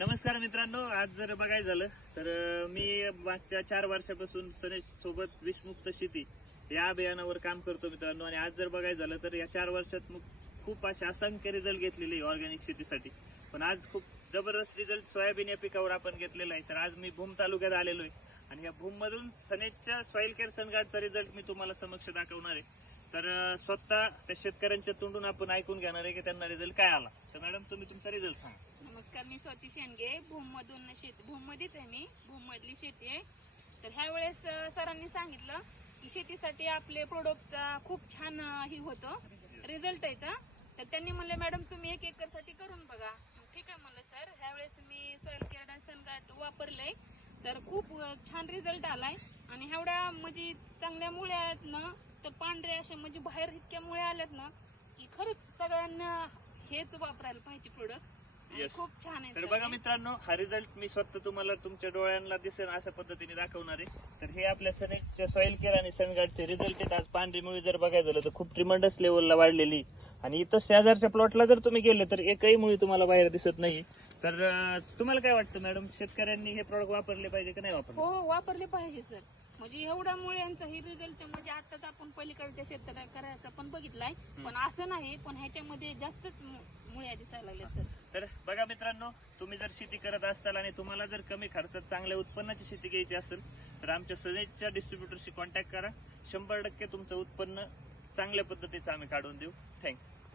नमस्कार मित्रांनो, आज जर बघायचं झालं तर मी मागच्या 4 वर्षापासून सनेज सोबत विषमुक्त शेती या अभियानावर काम करतो मित्रांनो. आणि आज जर बघायचं झालं तर या 4 वर्षात खूप असे असंख्य रिझल्ट घेतलेले ऑर्गॅनिक शेतीसाठी. पण आज खूप जबरदस्त रिझल्ट सोयाबीन या पिकावर आपण घेतलेला आहे. तर आज मी भूम तालुक्यात आलेलो आहे आणि या भूम मधून सनेजच्या सॉइल केअर सनगार्डचा रिझल्ट मी तुम्हाला समक्ष दाखवणार आहे. तर स्वतः त्या शेतकऱ्यांच्या तोंडून आपण ऐकून घेणार आहे की त्यांना रिझल्ट काय आला. तर मॅडम, तुम्ही तुमचा रिझल्ट सांगा. नमस्कार, मी स्वाती शेंडगे, भूम मध्येच आहे. मी भूम मधली शेती आहे. तर ह्या वेळेस सरांनी सांगितलं की शेतीसाठी आपले प्रोडक्टचा खूप छान हे होतं, रिझल्ट येतं. तर त्यांनी म्हणले, मॅडम तुम्ही 1 एकर साठी करून बघा. ठीक आहे म्हणलं सर. ह्या वेळेस मी सॉइल केअर सनगार्ड वापरलंय, तर खूप छान रिझल्ट आलाय. आणि एवढ्या म्हणजे चांगल्या मुळे आहेत ना, तर पांढरे असे म्हणजे बाहेर इतक्या मुळे आल्यात ना की खरंच सगळ्यांना हेच वापरायला पाहिजे प्रोडक्ट. खूप छान आहे. तर बघा मित्रांनो, हा रिझल्ट मी स्वतः तुम्हाला तुमच्या डोळ्यांना दिसेल अशा पद्धतीने दाखवणार आहे. तर हे आपल्या सनेजच्या सॉइल केअर आणि सनगार्डचे रिझल्ट आहेत. आज पांढरी मुळी जर बघायचं झालं तर खूप ट्रिमंडस लेवलला वाढलेली. आणि इथं शेजारच्या प्लॉटला जर तुम्ही गेले तर एकही मुळी तुम्हाला बाहेर दिसत नाही. तर तुम्हाला काय वाटतं मॅडम, शेतकऱ्यांनी हे प्रोडक्ट वापरले पाहिजे की नाही वापरले? हो, वापरले पाहिजे सर. म्हणजे एवढ्या मुळ्यांचा ही रिझल्ट म्हणजे आताच आपण पलीकडच्या शेतकऱ्याचा पण बघितलाय, पण असं नाही. पण ह्याच्यामध्ये जास्तच मुळ्या दिसायला लागल्या सर. तर बघा मित्रांनो, तुम्ही जर शेती करत असताल आणि तुम्हाला जर कमी खर्चात चांगल्या उत्पन्नाची शेती घ्यायची असेल तर आमच्या सनेजच्या डिस्ट्रीब्युटरशी कॉन्टॅक्ट करा. 100% तुमचं उत्पन्न चांगल्या पद्धतीचं आम्ही काढून देऊ. थँक्यू.